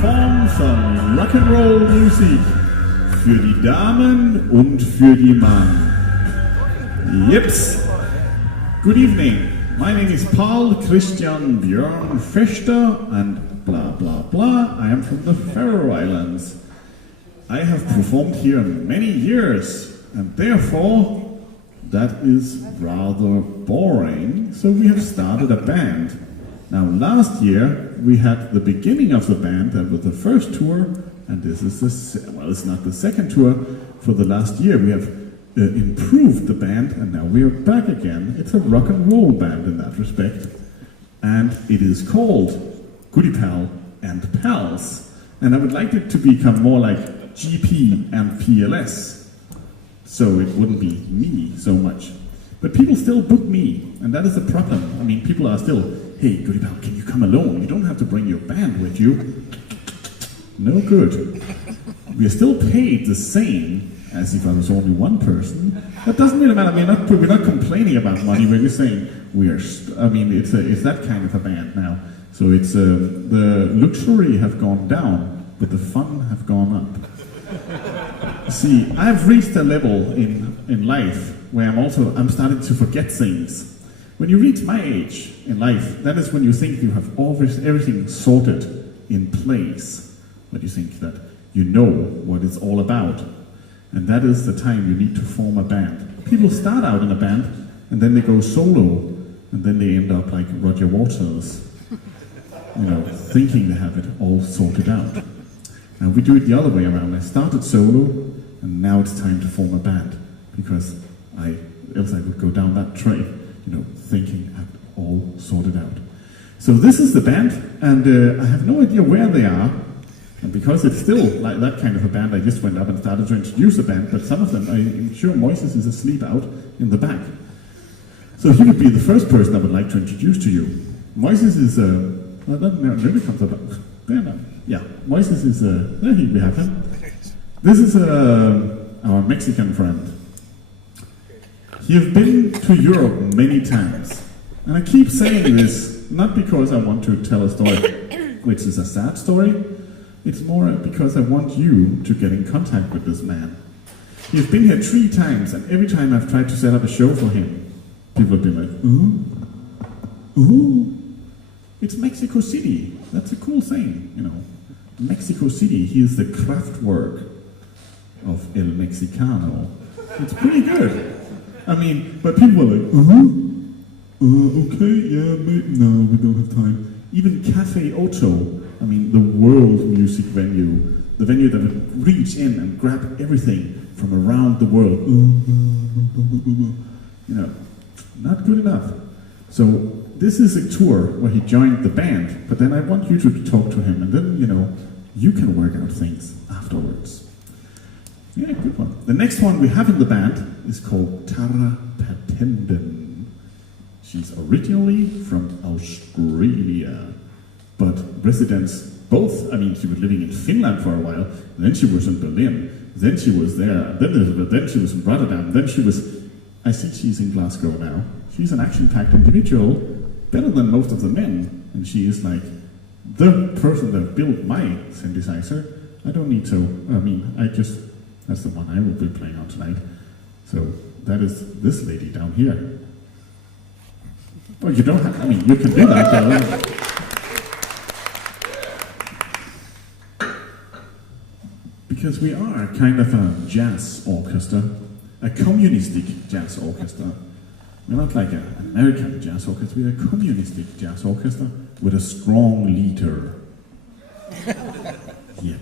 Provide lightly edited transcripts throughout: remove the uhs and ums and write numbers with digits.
Form von Rock'n'Roll-Musik für die Damen und für die Mann. Yips. Good evening. My name is Paul Christian Björn Fechter and blah blah blah. I am from the Faroe Islands. I have performed here many years and therefore that is rather boring, so we have started a band. Now last year we had the beginning of the band and with the first tour, and this is it's not the second tour. For the last year we have improved the band and now we are back again. It's a rock and roll band in that respect, and it is called Goodiepal and Pals, and I would like it to become more like GP and PLS. So it wouldn't be me so much. But people still book me, and that is a problem. I mean, people are still, hey, Goodiepal, can you come alone? You don't have to bring your band with you. No good. We are still paid the same as if I was only one person. That doesn't really matter. We're not complaining about money. We're just saying it's that kind of a band now. So it's the luxury have gone down, but the fun have gone up. See, I've reached a level in life where I'm starting to forget things. When you reach my age in life, that is when you think you have everything sorted in place. When you think that you know what it's all about. And that is the time you need to form a band. People start out in a band, and then they go solo, and then they end up like Roger Waters, thinking they have it all sorted out. Now we do it the other way around. I started solo, and now it's time to form a band, because else I would go down that train, thinking I have it all sorted out. So this is the band, and I have no idea where they are, and because it's still like that kind of a band, I just went up and started to introduce the band, but some of them, I'm sure Moises is asleep out in the back. So he would be the first person I would like to introduce to you. Moises is, maybe comes up, there now. Yeah, Moises is, there we have him. This is our Mexican friend. You've been to Europe many times, and I keep saying this, not because I want to tell a story, which is a sad story, it's more because I want you to get in contact with this man. You've been here 3 times, and every time I've tried to set up a show for him, people have been like, ooh, it's Mexico City. That's a cool thing, Mexico City, he is the Kraftwerk of El Mexicano. It's pretty good. But people are like, okay, yeah, maybe, no, we don't have time. Even Cafe Ocho, the world music venue, the venue that would reach in and grab everything from around the world. Not good enough. So this is a tour where he joined the band, but then I want you to talk to him, and then, you can work out things afterwards. Yeah, good one. The next one we have in the band is called Tara Patenden. She's originally from Australia, but residents both, she was living in Finland for a while, then she was in Berlin, then she was there, then she was in Rotterdam, then she was, I see she's in Glasgow now. She's an action-packed individual, better than most of the men, and she is like the person that built my synthesizer. I don't need to, that's the one I will be playing on tonight. So that is this lady down here. Well, you don't have, you can do that. Because we are kind of a jazz orchestra, a communistic jazz orchestra. We're not like an American jazz orchestra, we're a communistic jazz orchestra with a strong leader. Yep.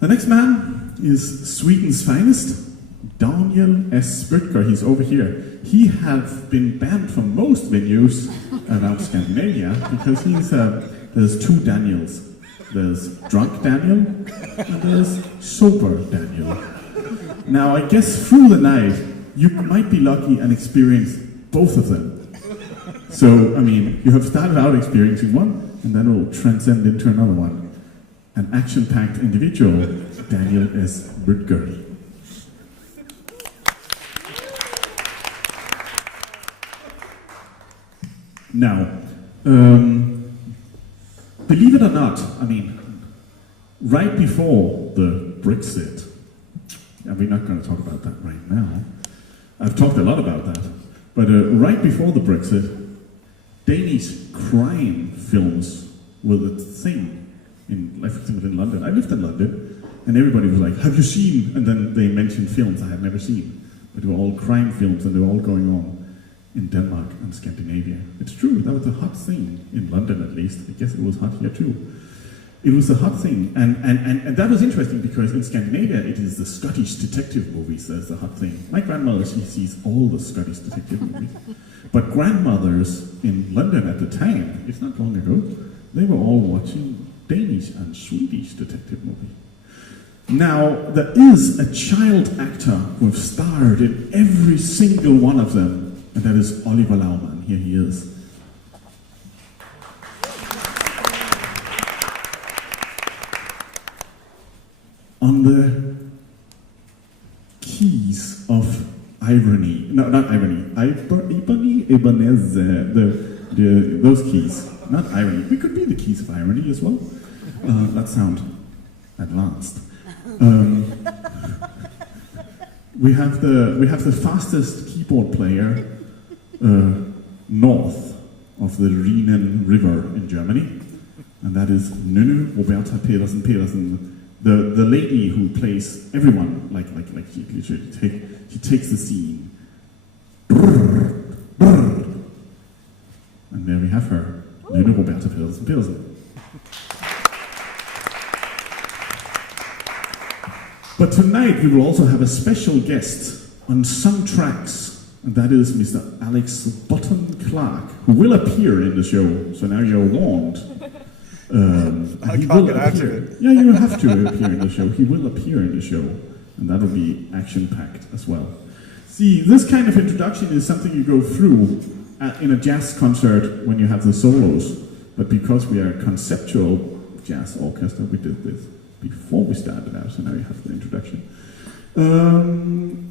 The next man is Sweden's finest, Daniel S. Rutger. He's over here. He has been banned from most venues around Scandinavia because there's 2 Daniels. There's drunk Daniel and there's sober Daniel. Now I guess through the night you might be lucky and experience both of them. So, you have started out experiencing one and then it will transcend into another one. An action-packed individual, Daniel S. Rutger. Now, believe it or not, right before the Brexit, and we're not going to talk about that right now. I've talked a lot about that, but right before the Brexit, Danish crime films were the thing in London. I lived in London, and everybody was like, "Have you seen?" And then they mentioned films I had never seen, but they were all crime films, and they were all going on in Denmark and Scandinavia. It's true, that was a hot thing in London, at least. I guess it was hot here too. It was a hot thing, and that was interesting because in Scandinavia it is the Scottish detective movies that's the hot thing. My grandmother, she sees all the Scottish detective movies. But grandmothers in London at the time, it's not long ago, they were all watching Danish and Swedish detective movies. Now, there is a child actor who has starred in every single one of them, and that is Oliver Laumann. Here he is. On the keys of irony, no, not irony, Ibanez, those keys, not irony. We could be the keys of irony as well. That sound advanced. We have the fastest keyboard player north of the Rhinen River in Germany, and that is Nynne Roberta Pedersen. The lady who plays everyone, like she takes the scene. And there we have her, Nynne Roberta Pedersen. But tonight we will also have a special guest on some tracks, and that is Mr. Alex Button Clark, who will appear in the show, so now you're warned. I can't get out of it. Yeah, you have to appear in the show. He will appear in the show, and that'll be action-packed as well. See, this kind of introduction is something you go through in a jazz concert when you have the solos, but because we are a conceptual jazz orchestra, we did this before we started out, so now you have the introduction.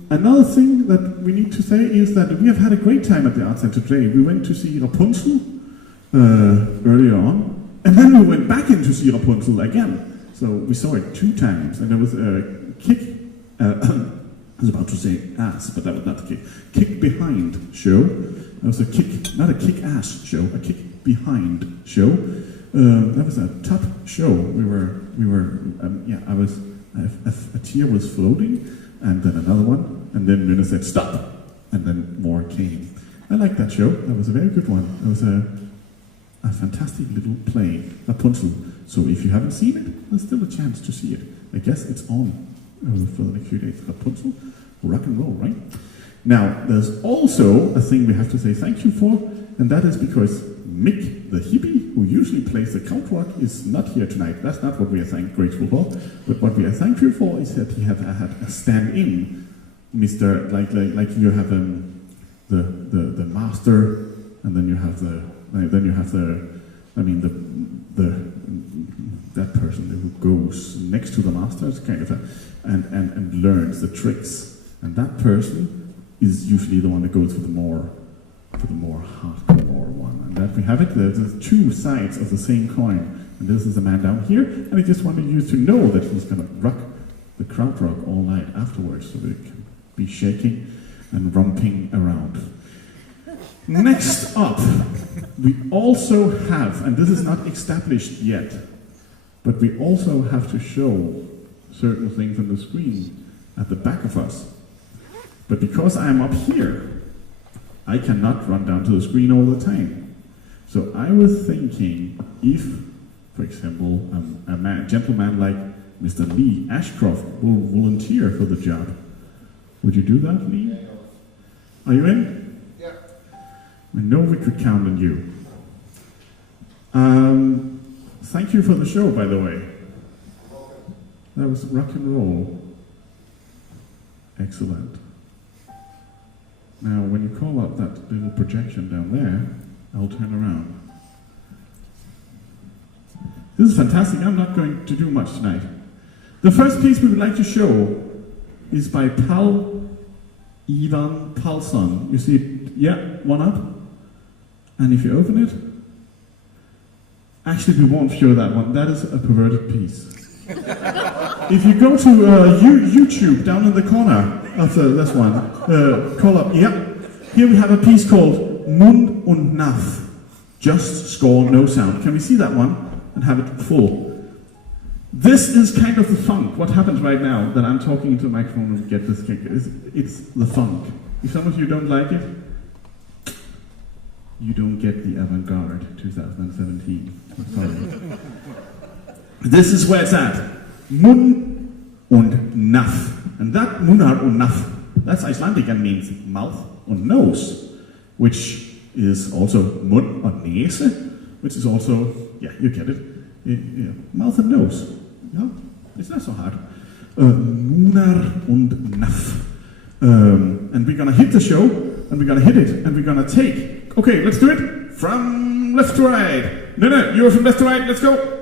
Another thing that we need to say is that we have had a great time at the Art Center today. We went to see Rapunzel earlier on, and then we went back in to see Rapunzel again. So we saw it 2 times, and there was a kick, I was about to say ass, but that was not the kick. Kick behind show. That was a kick, not a kick-ass show, a kick behind show. That was a top show. A tear was floating, and then another one, and then Nynne said stop, and then more came. I liked that show. That was a very good one. It was a fantastic little play, Rapunzel. So if you haven't seen it, there's still a chance to see it. I guess it's on for the next few days. Rapunzel, rock and roll, right? Now, there's also a thing we have to say thank you for, and that is because Mick, the hippie, who usually plays the krautrock, is not here tonight. That's not what we are grateful for. But what we are thankful for is that he had a stand-in, Mr. Like you have the master, and then you have that person who goes next to the master, kind of and learns the tricks. And that person is usually the one that goes for the more hardcore one. And that we have it. There's 2 sides of the same coin. And this is the man down here. And I just wanted you to know that he's going to rock the krautrock all night afterwards, so we can be shaking and romping around. Next up, we also have, and this is not established yet, but we also have to show certain things on the screen at the back of us. But because I am up here, I cannot run down to the screen all the time. So I was thinking if, for example, a gentleman like Mr. Lee Ashcroft will volunteer for the job. Would you do that, Lee? Are you in? Yeah. I know we could count on you. Thank you for the show, by the way. That was rock and roll. Excellent. Now, when you call up that little projection down there, I'll turn around. This is fantastic. I'm not going to do much tonight. The first piece we would like to show is by Pál Ivan Pálsson. You see it? Yeah, one up. And if you open it, actually we won't show that one. That is a perverted piece. If you go to YouTube down in the corner of this one, call up, here we have a piece called Mund und Naf, just score no sound. Can we see that one and have it full? This is kind of the funk. What happens right now that I'm talking into a microphone and get this kick? It's the funk. If some of you don't like it, you don't get the avant-garde 2017. I'm sorry. This is where it's at. Mun und Naf. And that Munar und Naf, that's Icelandic and means mouth and nose, which is also mun und Nese, which is also, yeah, you get it, mouth and nose. Yeah, it's not so hard. Munar und Naf. And we're gonna hit the show, and we're gonna hit it, and we're gonna take. Okay, let's do it from left to right. No, you're from left to right, let's go.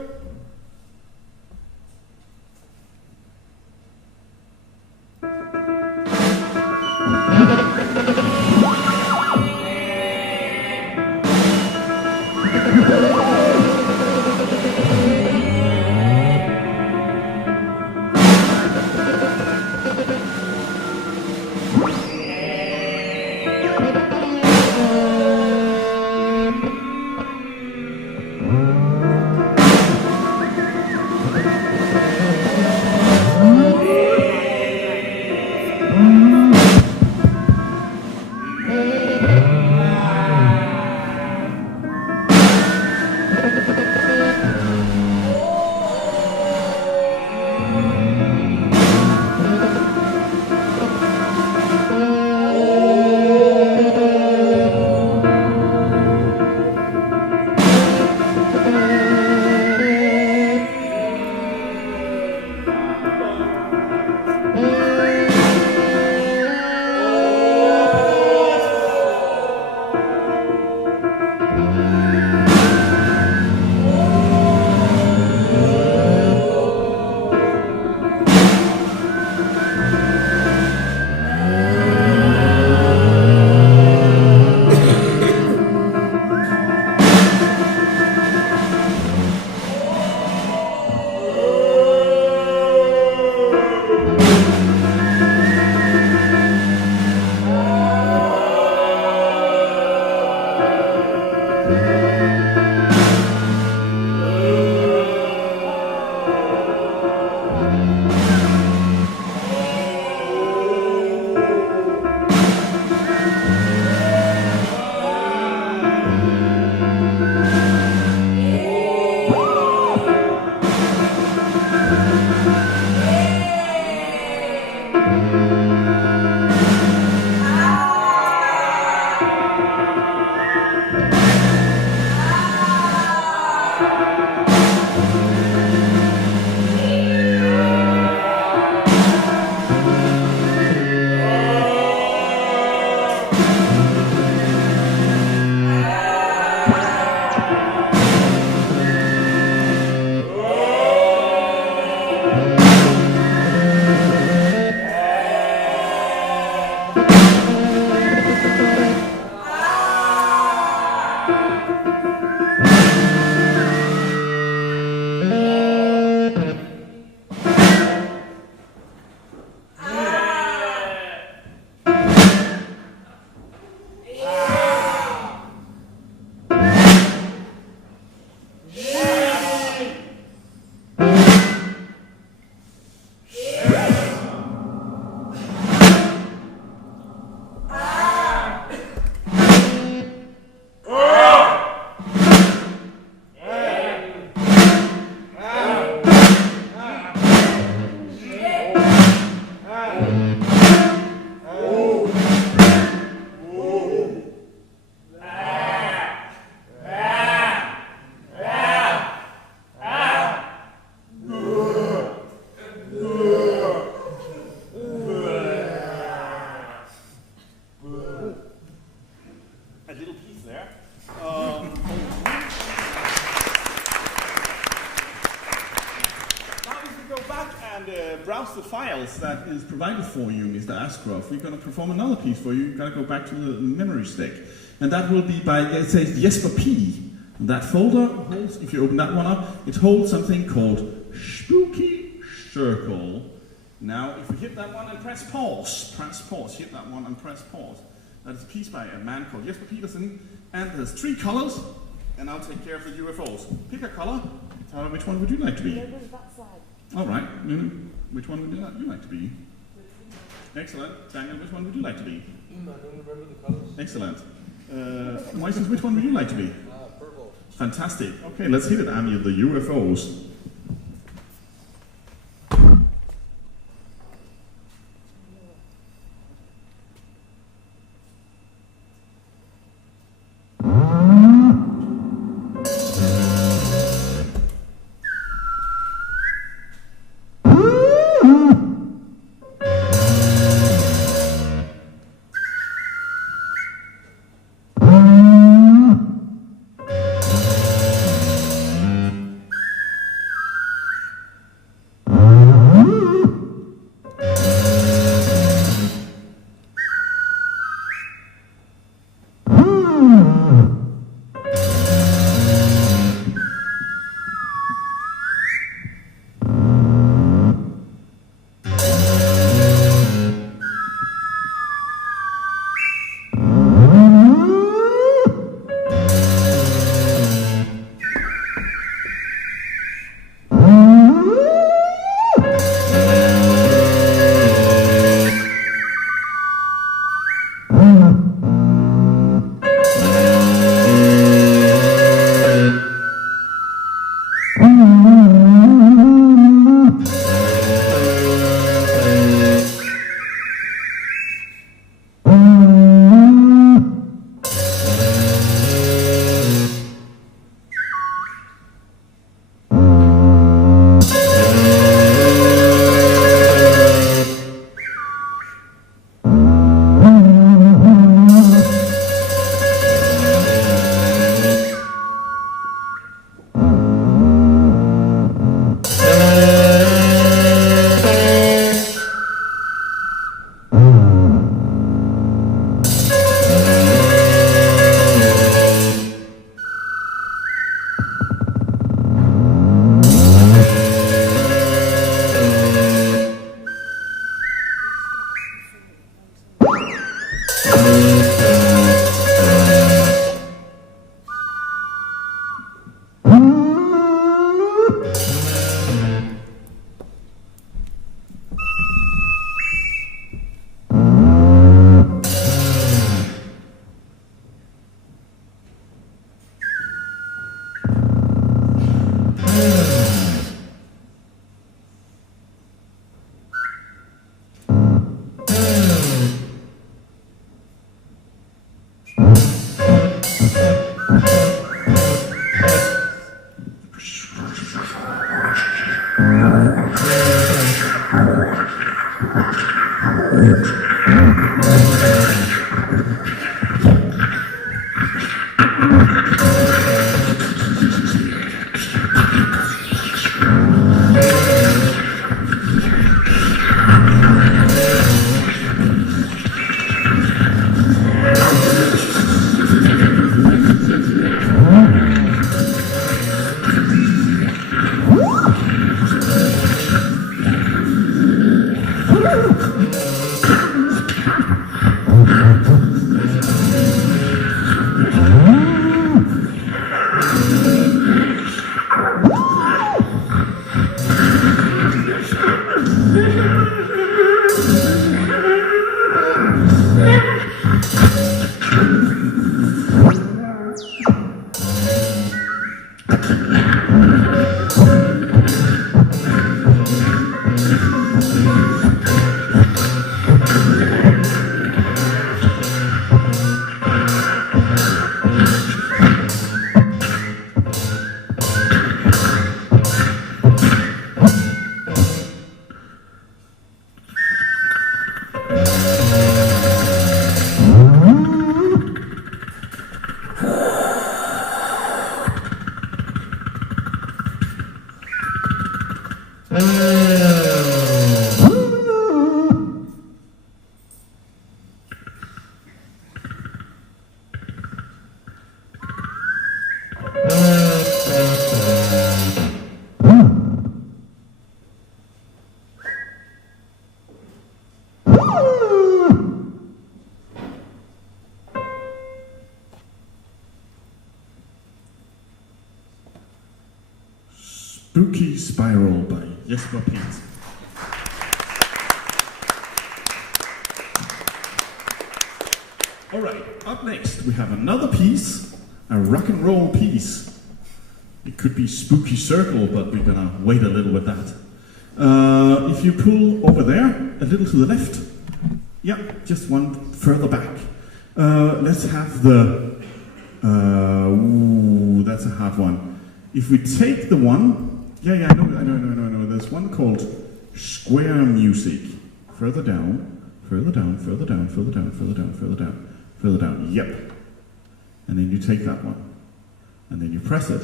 browse the files that is provided for you, Mr. Ashcroft, we're going to perform another piece for you. You've got to go back to the memory stick. And that will be by, it says Jesper P. And that folder holds, if you open that one up, it holds something called Spooky if we hit that one and press pause, hit that one and press pause. That is a piece by a man called Jesper Peterson, and there's 3 colors, and I'll take care of the UFOs. Pick a color, tell me which one would you like to be? That side. All right, which one would you like to be? Excellent. Daniel, which one would you like to be? I don't remember the colors. Excellent. Moises, which one would you like to be? Purple. Fantastic. Okay, let's hit it, Amy, the UFOs. Spooky Spiral by Jesper Pete. Alright, up next we have another piece, a rock and roll piece. It could be Spooky Circle, but we're gonna wait a little with that. If you pull over there, a little to the left, yeah, just one further back. Let's have the, that's a hard one. If we take the one, I know, there's one called Square Music. Further down, further down, further down, further down, further down, further down, further down, yep. And then you take that one, and then you press it,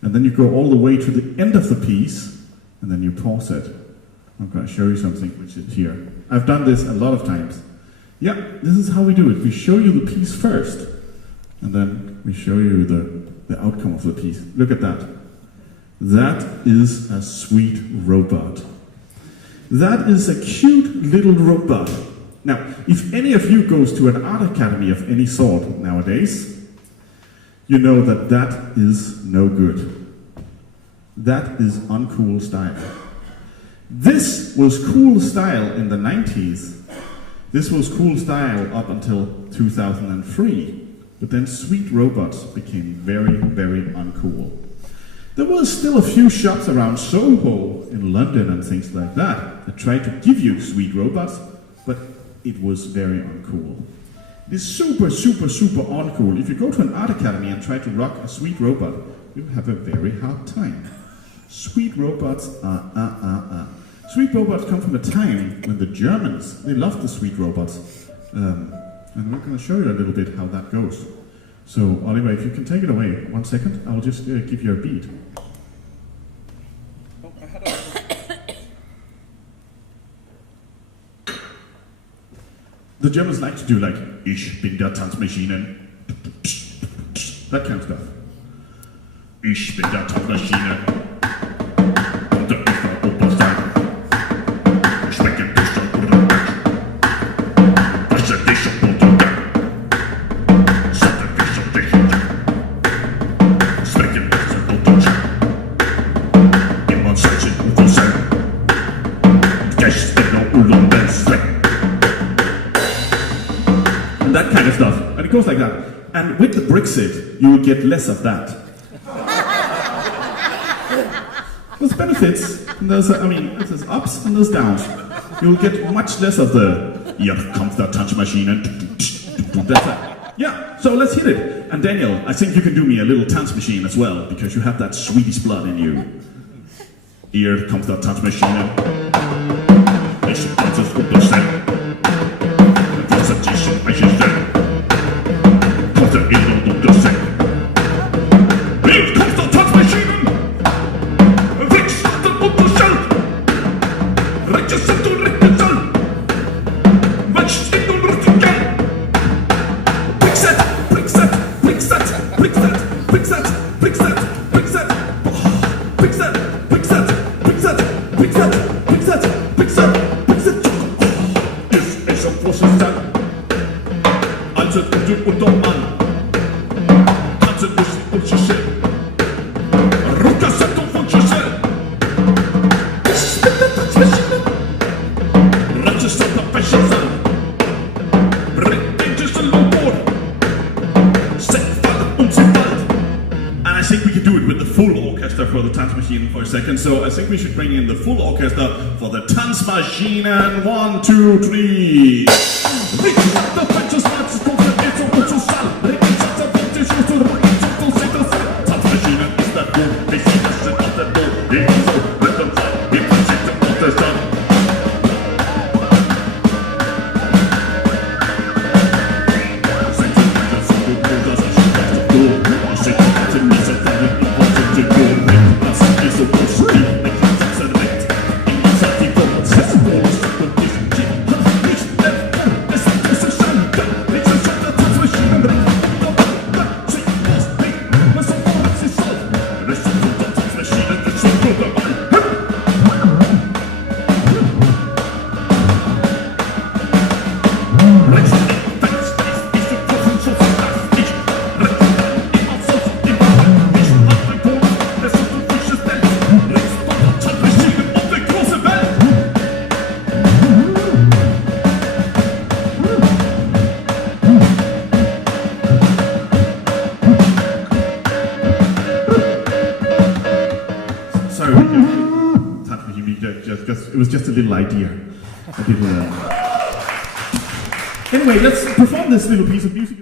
and then you go all the way to the end of the piece, and then you pause it. I'm going to show you something which is here. I've done this a lot of times. Yeah, this is how we do it. We show you the piece first, and then we show you the outcome of the piece. Look at that. That is a sweet robot. That is a cute little robot. Now, if any of you goes to an art academy of any sort nowadays, you know that that is no good. That is uncool style. This was cool style in the 90s. This was cool style up until 2003. But then sweet robots became very, very uncool. There was still a few shops around Soho in London and things like that tried to give you sweet robots, but it was very uncool. It is super, super, super uncool. If you go to an art academy and try to rock a sweet robot, you'll have a very hard time. Sweet robots, Sweet robots come from a time when the Germans, they loved the sweet robots. And we're going to show you a little bit how that goes. So, Oliver, if you can take it away 1 second, I'll just give you a beat. Oh, I had a... The Germans like to do like, Ich bin der Tanzmaschine. That kind of stuff. Ich bin der Tanzmaschine. Und der ist der Oberstein. Ich schmecke dich schon gut. Wasche dich schon gut. Satte dich schon dicht. Schmecke dich schon gut. Immer Salz in Ufersell. Gäste noch Ulandense. That kind of stuff, and it goes like that. And with the Brexit, you will get less of that. There's benefits, and there's ups and there's downs. You'll get much less of the, here comes the touch machine, and that's it. Yeah, so let's hit it. And Daniel, I think you can do me a little touch machine as well, because you have that Swedish blood in you. Here comes the touch machine. So I think we should bring in the full orchestra for the Tanzmaschinen. 1, 2, 3. a little idea. Anyway, let's perform this little piece of music.